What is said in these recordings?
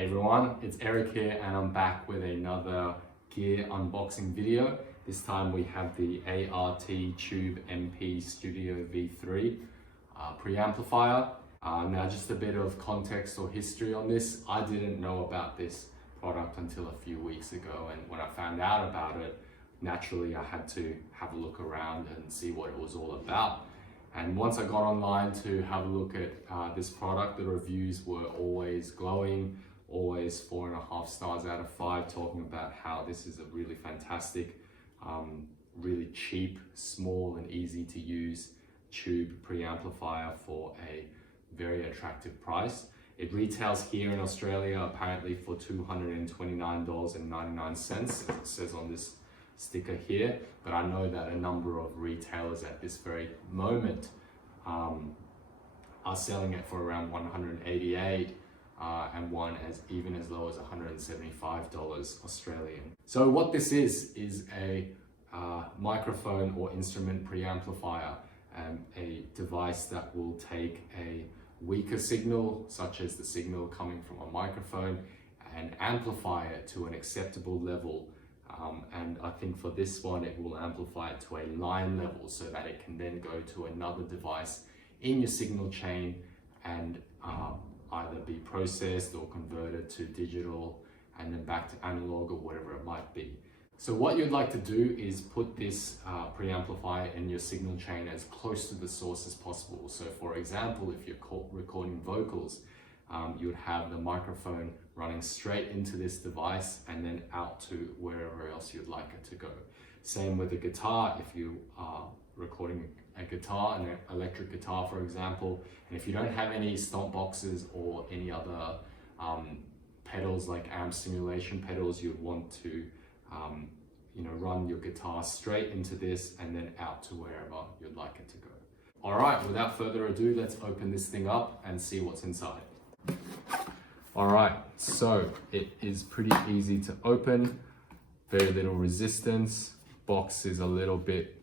Hey everyone, it's Eric here and I'm back with another gear unboxing video. This time we have the ART Tube MP Studio V3 preamplifier. Now just a bit of context or history on this. I didn't know about this product until a few weeks ago, and when I found out about it, naturally I had to have a look around and see what it was all about. And once I got online to have a look at this product, the reviews were always glowing, always 4.5 stars out of 5, talking about how this is a really fantastic, really cheap, small and easy to use tube preamplifier for a very attractive price. It retails here in Australia apparently for $229.99, as it says on this sticker here, but I know that a number of retailers at this very moment are selling it for around $188 and one even as low as $175 Australian. So what this is a microphone or instrument preamplifier, a device that will take a weaker signal, such as the signal coming from a microphone, and amplify it to an acceptable level. And I think for this one, it will amplify it to a line level so that it can then go to another device in your signal chain and either be processed or converted to digital and then back to analog or whatever it might be. So what you'd like to do is put this preamplifier in your signal chain as close to the source as possible. So for example, if you're recording vocals, you would have the microphone running straight into this device and then out to wherever else you'd like it to go. Same with the guitar. If you are recording a guitar, an electric guitar for example, and if you don't have any stomp boxes or any other pedals like amp simulation pedals, you'd want to run your guitar straight into this and then out to wherever you'd like it to go. All right, without further ado, let's open this thing up and see what's inside. All right, so it is pretty easy to open, very little resistance. Box is a little bit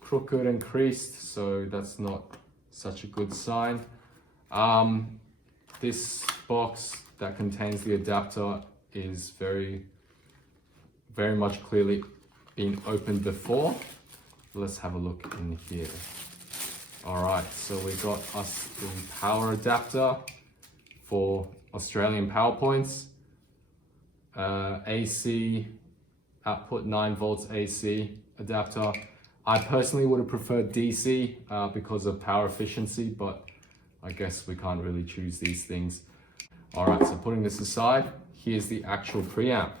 crooked and creased, so that's not such a good sign. This box that contains the adapter is very much clearly been opened before. Let's have a look in here. All right, so we got us the power adapter for Australian power points, AC output 9 volts AC adapter. I personally would have preferred DC because of power efficiency, but I guess we can't really choose these things. All right, so putting this aside, here's the actual preamp.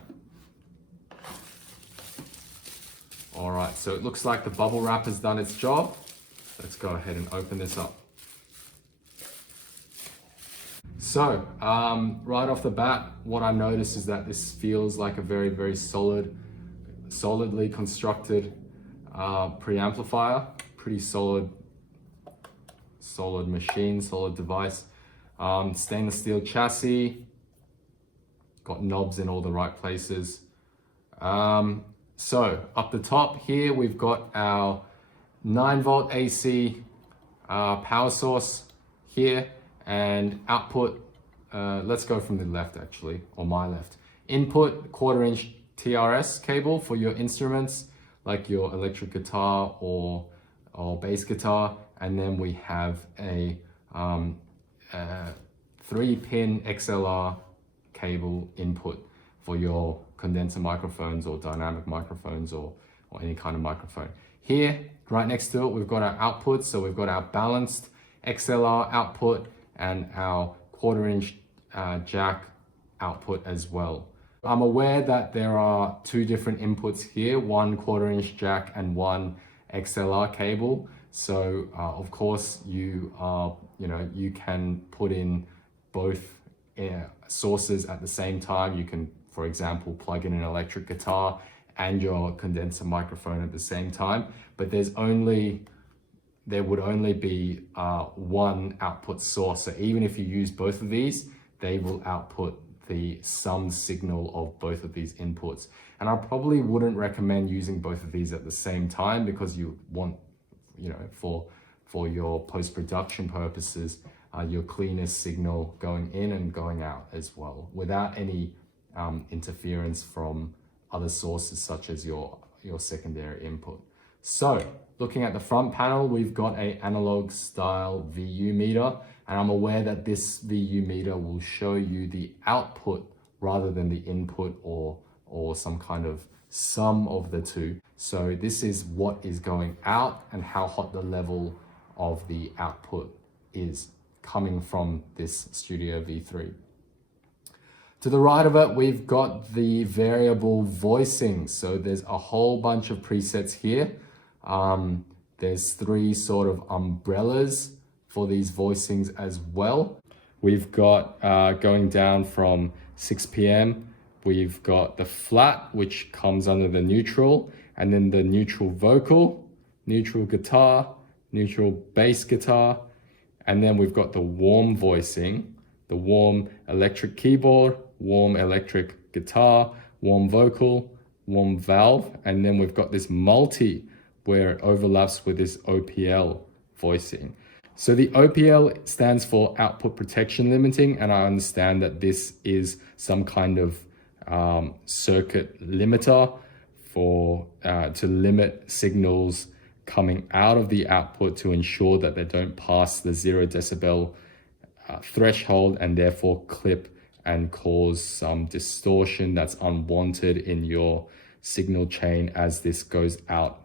All right, so it looks like the bubble wrap has done its job. Let's go ahead and open this up. So, right off the bat, what I notice is that this feels like a very solidly constructed preamplifier. Pretty solid machine, solid device. Stainless steel chassis, got knobs in all the right places. So up the top here, we've got our 9 volt AC power source here, and output, let's go from the left actually, or my left. Input 1/4 inch TRS cable for your instruments, like your electric guitar or bass guitar. And then we have a 3-pin XLR cable input for your condenser microphones or dynamic microphones or any kind of microphone. Here, right next to it, we've got our output. So we've got our balanced XLR output and our 1/4 inch jack output as well. I'm aware that there are 2 different inputs here, one 1/4 inch jack and one XLR cable. So of course you can put in both sources at the same time. You can, for example, plug in an electric guitar and your condenser microphone at the same time, but there would only be one output source. So even if you use both of these, they will output the sum signal of both of these inputs. And I probably wouldn't recommend using both of these at the same time, because you want, for your post-production purposes, your cleanest signal going in and going out as well, without any interference from other sources such as your secondary input. So looking at the front panel, we've got a analog style VU meter, and I'm aware that this VU meter will show you the output rather than the input or some kind of sum of the two. So this is what is going out and how hot the level of the output is coming from this Studio V3. To the right of it, we've got the variable voicing. So there's a whole bunch of presets here. There's three sort of umbrellas for these voicings as well. We've got going down from 6 p.m. We've got the flat, which comes under the neutral, and then the neutral vocal, neutral guitar, neutral bass guitar, and then we've got the warm voicing, the warm electric keyboard, warm electric guitar, warm vocal, warm valve, and then we've got this multi where it overlaps with this OPL voicing. So the OPL stands for output protection limiting, and I understand that this is some kind of circuit limiter for to limit signals coming out of the output to ensure that they don't pass the 0 decibel threshold and therefore clip and cause some distortion that's unwanted in your signal chain as this goes out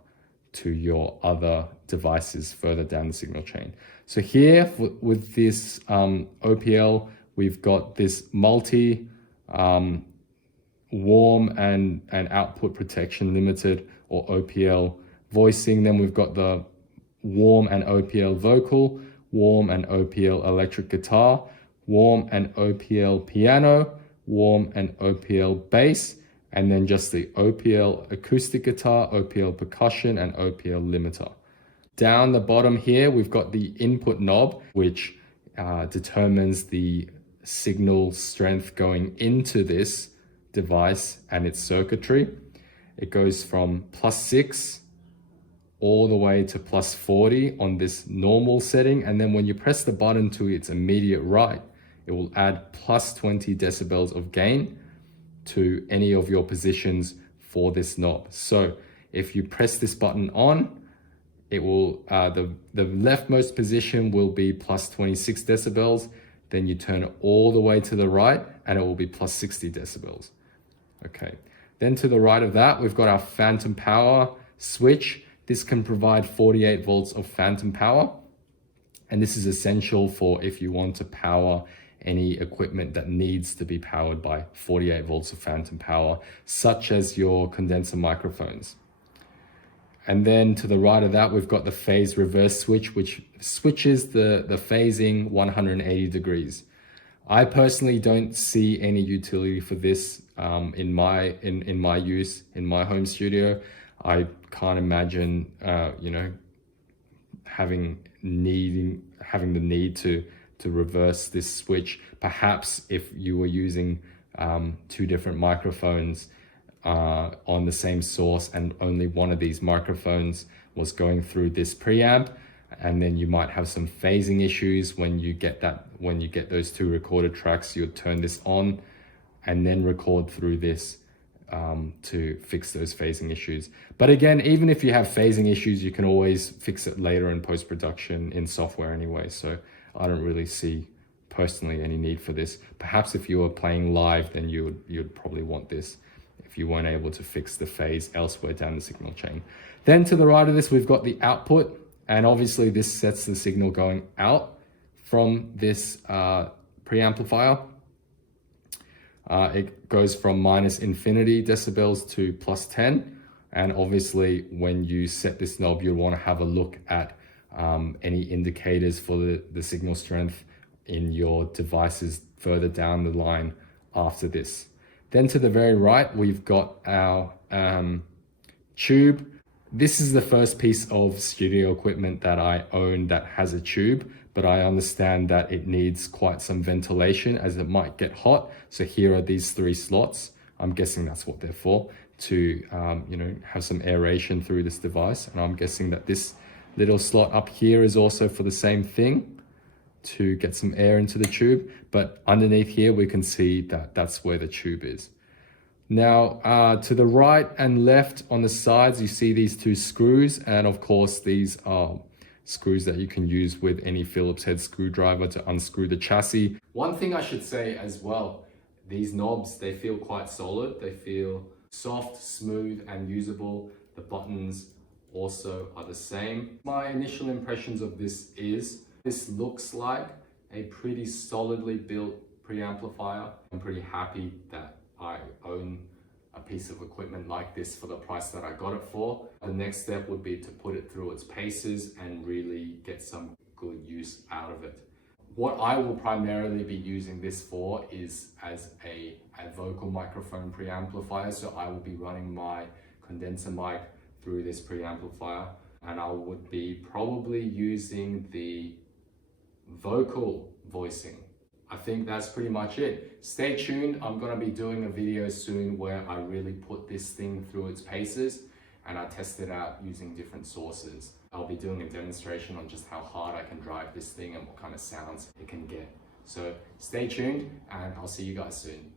to your other devices further down the signal chain. So here with this OPL, we've got this multi warm and output protection limited, or OPL voicing. Then we've got the warm and OPL vocal, warm and OPL electric guitar, warm and OPL piano, warm and OPL bass, and then just the OPL acoustic guitar, OPL percussion, and OPL limiter. Down the bottom here, we've got the input knob, which determines the signal strength going into this device and its circuitry. It goes from +6 all the way to +40 on this normal setting. And then when you press the button to its immediate right, it will add +20 decibels of gain to any of your positions for this knob. So if you press this button on, it will, the leftmost position will be +26 decibels. Then you turn it all the way to the right and it will be +60 decibels. Okay. Then to the right of that, we've got our phantom power switch. This can provide 48 volts of phantom power. And this is essential for if you want to power any equipment that needs to be powered by 48 volts of phantom power, such as your condenser microphones. And then to the right of that, we've got the phase reverse switch, which switches the phasing 180 degrees. I personally don't see any utility for this in my use in my home studio. I can't imagine, having the need to reverse this switch. Perhaps if you were using two different microphones on the same source and only one of these microphones was going through this preamp, and then you might have some phasing issues when you get those two recorded tracks. You'd turn this on and then record through this to fix those phasing issues. But again, even if you have phasing issues, you can always fix it later in post-production in software anyway. So I don't really see personally any need for this. Perhaps if you were playing live, then you'd probably want this if you weren't able to fix the phase elsewhere down the signal chain. Then to the right of this, we've got the output, and obviously this sets the signal going out from this preamplifier. It goes from -infinity decibels to +10. And obviously when you set this knob, you'll want to have a look at any indicators for the signal strength in your devices further down the line after this. Then to the very right, we've got our tube. This is the first piece of studio equipment that I own that has a tube, but I understand that it needs quite some ventilation as it might get hot. So here are these 3 slots. I'm guessing that's what they're for, to have some aeration through this device. And I'm guessing that this little slot up here is also for the same thing, to get some air into the tube, but underneath here we can see that that's where the tube is. Now to the right and left on the sides you see these two screws, and of course these are screws that you can use with any Phillips head screwdriver to unscrew the chassis. One thing I should say as well, these knobs, they feel quite solid, they feel soft, smooth and usable. The buttons also are the same. My initial impressions of this is, this looks like a pretty solidly built preamplifier. I'm pretty happy that I own a piece of equipment like this for the price that I got it for. The next step would be to put it through its paces and really get some good use out of it. What I will primarily be using this for is as a vocal microphone preamplifier. So I will be running my condenser mic through this preamplifier, and I would be probably using the vocal voicing. I think that's pretty much it. Stay tuned. I'm going to be doing a video soon where I really put this thing through its paces and I test it out using different sources. I'll be doing a demonstration on just how hard I can drive this thing and what kind of sounds it can get. So stay tuned and I'll see you guys soon.